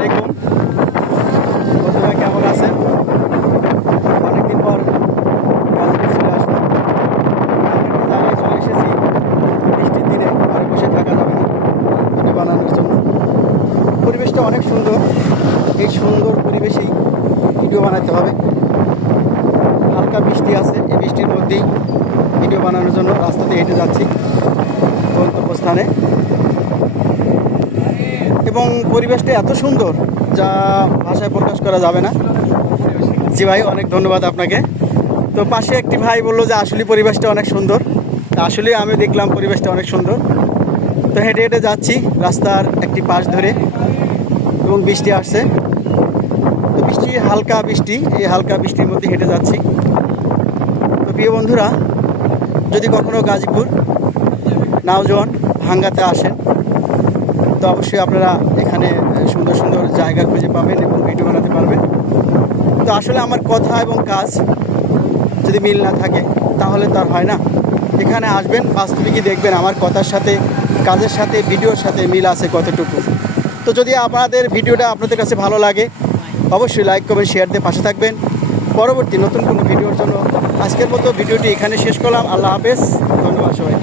আলাইকুম বন্ধুরা, কেমন আছেন? অনেকদিন পর কাজে চলে আসলাম। এমন একটা জায়গায় চলে এসেছি, বৃষ্টির দিনে আর বসে থাকা যাবে না ভিডিও বানানোর জন্য। পরিবেশটা অনেক সুন্দর, এই সুন্দর পরিবেশেই ভিডিও বানাতে হবে। হালকা বৃষ্টি আছে, এই বৃষ্টির মধ্যেই ভিডিও বানানোর জন্য রাস্তাতে হেঁটে যাচ্ছি গন্তব্যস্থানে। এবং পরিবেশটা এত সুন্দর যা ভাষায় প্রকাশ করা যাবে না। জি ভাই, অনেক ধন্যবাদ আপনাকে। তো পাশে একটি ভাই বললো যে আসলে পরিবেশটা অনেক সুন্দর। আসলে আমি দেখলাম পরিবেশটা অনেক সুন্দর। তো হেঁটে হেঁটে যাচ্ছি রাস্তার একটি পাশ ধরে, এবং বৃষ্টি আসছে। তো বৃষ্টি, হালকা বৃষ্টি, এই হালকা বৃষ্টির মধ্যে হেঁটে যাচ্ছি। তো প্রিয় বন্ধুরা, যদি কখনো গাজীপুর নাওজোয়ান ভাঙ্গাতে আসেন, তো অবশ্যই আপনারা এখানে সুন্দর সুন্দর জায়গা খুঁজে পাবেন এবং ভিডিও বানাতে পারবেন। তো আসলে আমার কথা এবং কাজ যদি মিল না থাকে তাহলে তো আর হয় না। এখানে আসবেন, বাস্তবিকই দেখবেন আমার কথার সাথে, কাজের সাথে, ভিডিওর সাথে মিল আছে কতটুকু। তো যদি আপনাদের ভিডিওটা আপনাদের কাছে ভালো লাগে, অবশ্যই লাইক করবেন, শেয়ার দিয়ে পাশে থাকবেন পরবর্তী নতুন কোনো ভিডিওর জন্য। আজকের মতো ভিডিওটি এখানে শেষ করলাম। আল্লাহ হাফেজ, ধন্যবাদ সবাই।